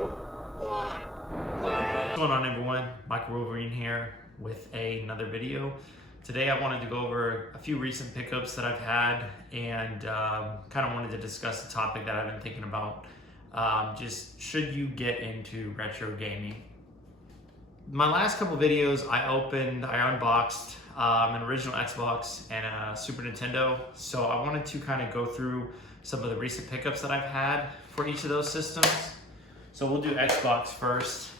What's going on, everyone? Michael Wolverine here with another video. Today I wanted to go over a few recent pickups that I've had and kind of wanted to discuss a topic that I've been thinking about. Just should you get into retro gaming? My last couple videos I unboxed an original Xbox and a Super Nintendo. So I wanted to kind of go through some of the recent pickups that I've had for each of those systems. So we'll do Xbox first.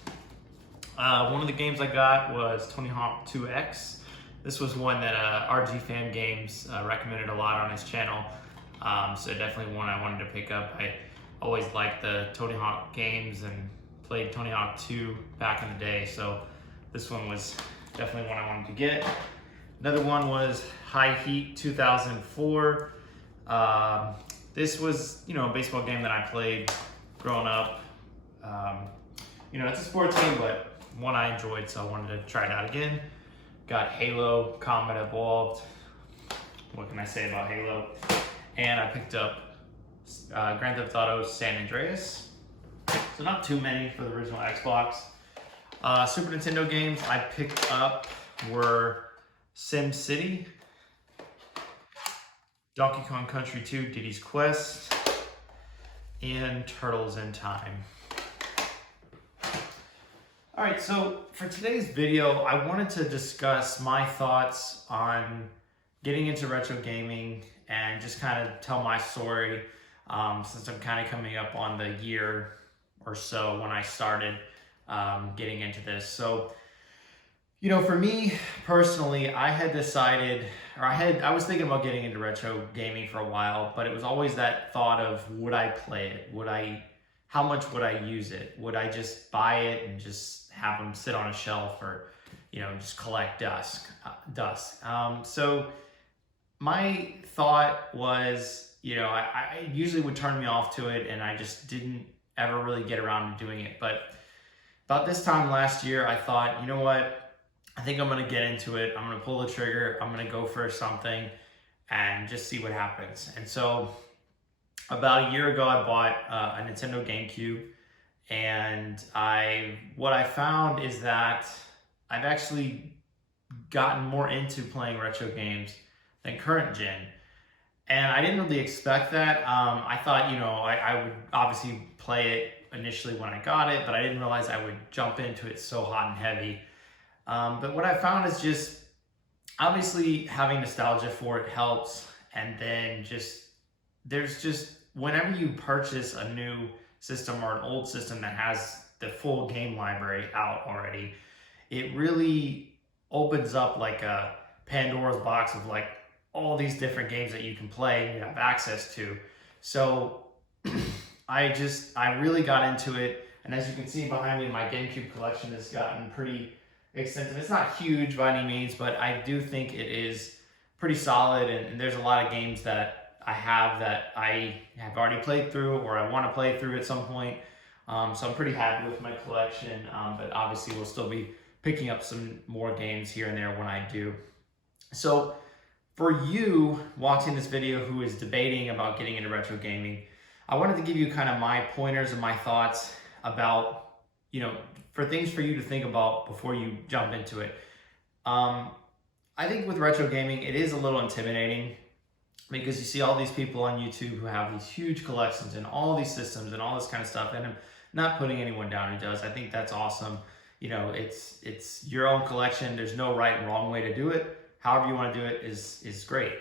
One of the games I got was Tony Hawk 2X. This was one that RG Fan Games recommended a lot on his channel. So definitely one I wanted to pick up. I always liked the Tony Hawk games and played Tony Hawk 2 back in the day. So this one was definitely one I wanted to get. Another one was High Heat 2004. This was, a baseball game that I played growing up. It's a sports game, but one I enjoyed, so I wanted to try it out again. Got Halo Combat Evolved. What can I say about Halo? And I picked up Grand Theft Auto San Andreas. So not too many for the original Xbox. Super Nintendo games I picked up were Sim City, Donkey Kong Country 2, Diddy's Quest, and Turtles in Time. All right, so for today's video, I wanted to discuss my thoughts on getting into retro gaming and just kind of tell my story since I'm kind of coming up on the year or so when I started getting into this. So, for me personally, I had decided, I was thinking about getting into retro gaming for a while, but it was always that thought of, would I play it? How much would I use it? Would I just buy it and just have them sit on a shelf or, just collect dust? So my thought was, I usually would turn me off to it and I just didn't ever really get around to doing it. But about this time last year, I thought, you know what? I think I'm gonna get into it. I'm gonna pull the trigger. I'm gonna go for something and just see what happens. And so about a year ago, I bought a Nintendo Gamecube, and what I found is that I've actually gotten more into playing retro games than current gen. And I didn't really expect that. I thought, I would obviously play it initially when I got it, but I didn't realize I would jump into it so hot and heavy. But what I found is just, obviously having nostalgia for it helps. And then whenever you purchase a new system or an old system that has the full game library out already, it really opens up like a Pandora's box of like all these different games that you can play and you have access to. So I really got into it. And as you can see behind me, my Gamecube collection has gotten pretty extensive. It's not huge by any means, but I do think it is pretty solid. And there's a lot of games that I have already played through or I want to play through at some point. So I'm pretty happy with my collection, but obviously we'll still be picking up some more games here and there when I do. So for you watching this video who is debating about getting into retro gaming, I wanted to give you kind of my pointers and my thoughts about, for things for you to think about before you jump into it. I think with retro gaming, it is a little intimidating because you see all these people on YouTube who have these huge collections and all these systems and all this kind of stuff. And I'm not putting anyone down who does. I think that's awesome. It's your own collection. There's no right and wrong way to do it. However you want to do it is great.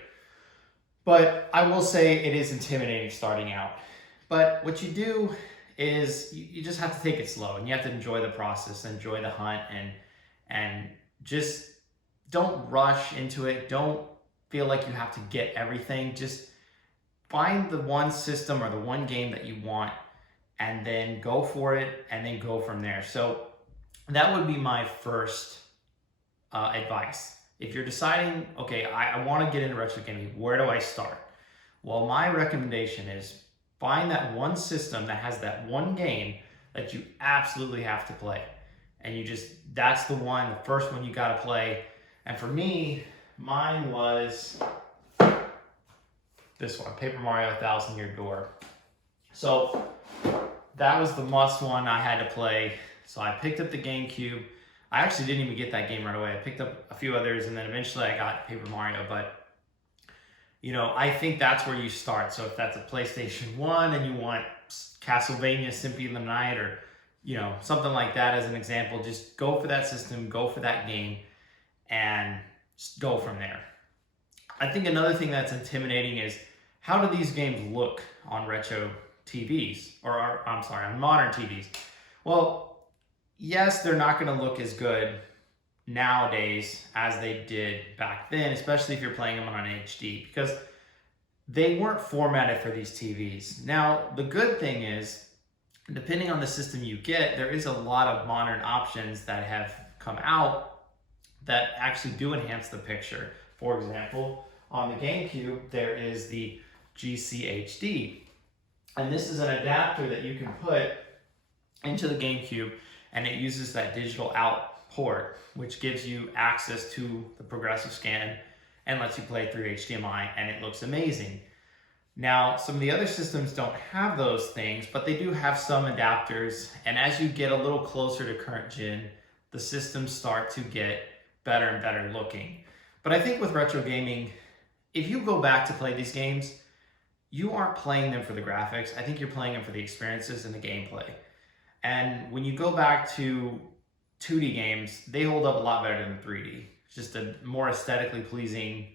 But I will say it is intimidating starting out. But what you do is you just have to take it slow and you have to enjoy the process, enjoy the hunt, and just don't rush into it. Don't feel like you have to get everything. Just find the one system or the one game that you want and then go for it and then go from there. So that would be my first advice. If you're deciding, okay, I want to get into retro gaming, where do I start? Well, my recommendation is find that one system that has that one game that you absolutely have to play. And that's the first one you got to play. And for me, mine was this one, Paper Mario 1000 Year Door. So that was the must one I had to play. So I picked up the GameCube. I actually didn't even get that game right away. I picked up a few others, and then eventually I got Paper Mario. But, you know, I think that's where you start. So if that's a PlayStation 1 and you want Castlevania Symphony of the Night, or, you know, something like that as an example, just go for that system, go for that game, and just go from there. I think another thing that's intimidating is, how do these games look on retro TVs, or I'm sorry, on modern TVs? Well, yes, they're not going to look as good nowadays as they did back then, especially if you're playing them on an HD, because they weren't formatted for these TVs. Now, the good thing is, depending on the system you get, there is a lot of modern options that have come out that actually do enhance the picture. For example, on the GameCube, there is the GCHD. And this is an adapter that you can put into the GameCube, and it uses that digital out port, which gives you access to the progressive scan and lets you play through HDMI, and it looks amazing. Now, some of the other systems don't have those things, but they do have some adapters, and as you get a little closer to current gen, the systems start to get better and better looking. But I think with retro gaming, if you go back to play these games, you aren't playing them for the graphics. I think you're playing them for the experiences and the gameplay. And when you go back to 2D games, they hold up a lot better than 3D. It's just a more aesthetically pleasing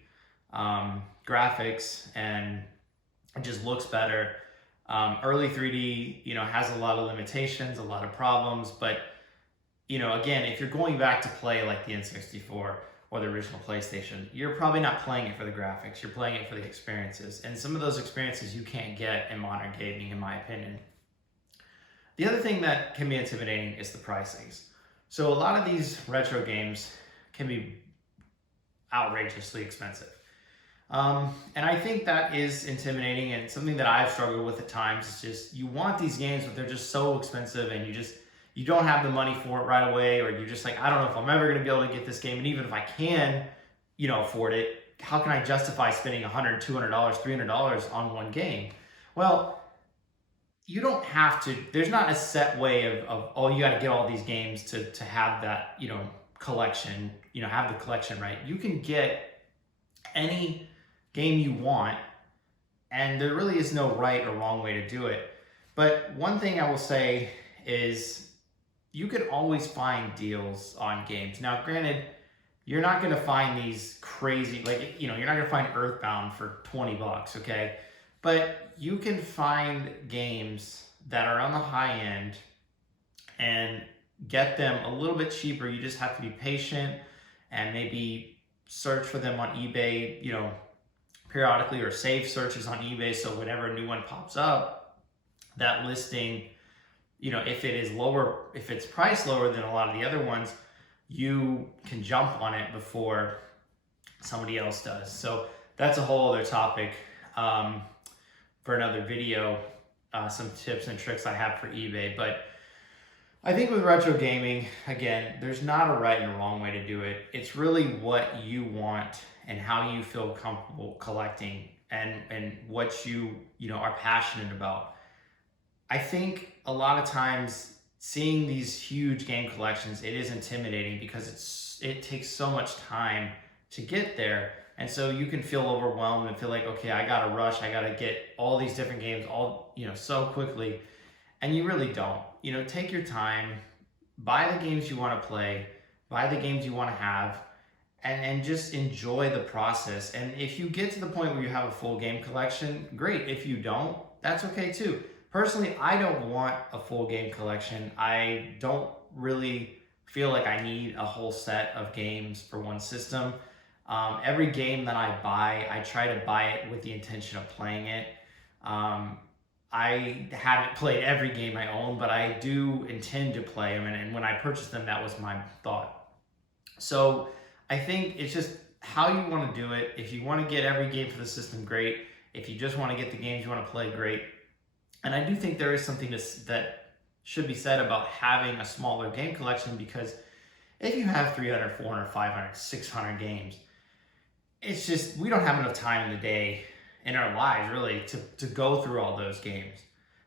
graphics, and it just looks better. Early 3D, you know, has a lot of limitations, a lot of problems, but, you know, again, if you're going back to play like the N64 or the original PlayStation, you're probably not playing it for the graphics, you're playing it for the experiences. And some of those experiences you can't get in modern gaming, in my opinion. The other thing that can be intimidating is the pricings. So a lot of these retro games can be outrageously expensive. And I think that is intimidating, and something that I've struggled with at times. Is just, you want these games, but they're just so expensive, and you don't have the money for it right away, or you're just like, I don't know if I'm ever going to be able to get this game. And even if I can, you know, afford it, how can I justify spending $100, $200, $300 on one game? Well, you don't have to. There's not a set way of oh, you got to get all these games to have that, you know, collection, you know, have the collection, right? You can get any game you want, and there really is no right or wrong way to do it. But one thing I will say is, you can always find deals on games. Now, granted, you're not going to find these crazy, like, you know, you're not going to find Earthbound for $20, okay? But you can find games that are on the high end and get them a little bit cheaper. You just have to be patient and maybe search for them on eBay, you know, periodically, or save searches on eBay, so whenever a new one pops up, that listing, you know, if it is lower, if it's priced lower than a lot of the other ones, you can jump on it before somebody else does. So that's a whole other topic for another video, some tips and tricks I have for eBay. But I think with retro gaming, again, there's not a right and a wrong way to do it. It's really what you want and how you feel comfortable collecting, and what you know, are passionate about. I think a lot of times seeing these huge game collections, it is intimidating because it takes so much time to get there. And so you can feel overwhelmed and feel like, okay, I gotta rush, I gotta get all these different games all, you know, so quickly. And you really don't. You know, take your time, buy the games you want to play, buy the games you want to have, and just enjoy the process. And if you get to the point where you have a full game collection, great. If you don't, that's okay too. Personally, I don't want a full game collection. I don't really feel like I need a whole set of games for one system. Every game that I buy, I try to buy it with the intention of playing it. I haven't played every game I own, but I do intend to play them. And when I purchased them, that was my thought. So I think it's just how you want to do it. If you want to get every game for the system, great. If you just want to get the games you want to play, great. And I do think there is something that should be said about having a smaller game collection, because if you have 300, 400, 500, 600 games, it's just, we don't have enough time in the day, in our lives really, to go through all those games.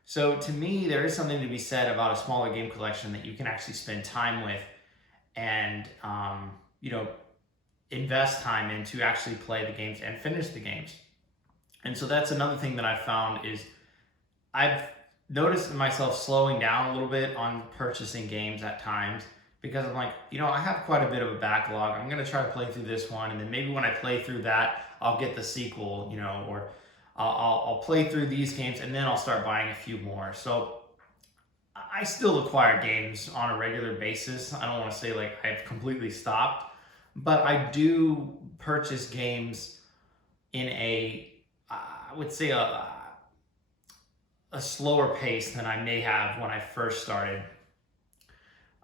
So to me, there is something to be said about a smaller game collection that you can actually spend time with and, you know, invest time in to actually play the games and finish the games. And so that's another thing that I've found is I've noticed myself slowing down a little bit on purchasing games at times because I'm like, I have quite a bit of a backlog. I'm going to try to play through this one. And then maybe when I play through that, I'll get the sequel, or I'll play through these games and then I'll start buying a few more. So I still acquire games on a regular basis. I don't want to say like I've completely stopped, but I do purchase games in I would say a slower pace than I may have when I first started.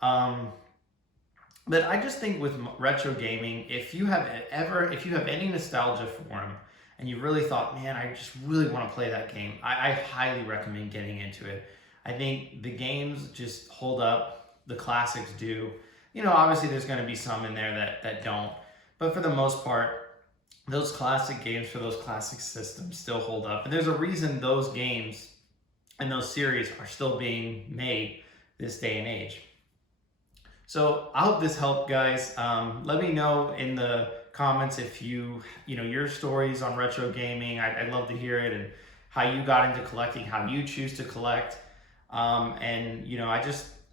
But I just think with retro gaming, if you have any nostalgia for them and you really thought, man, I just really want to play that game, I highly recommend getting into it. I think the games just hold up. The classics do. Obviously there's going to be some in there that don't. But for the most part, those classic games for those classic systems still hold up. And there's a reason those games and those series are still being made this day and age. So I hope this helped, guys. Let me know in the comments if your stories on retro gaming. I'd love to hear it, and how you got into collecting, how you choose to collect. And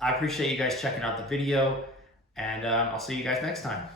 I appreciate you guys checking out the video, and I'll see you guys next time.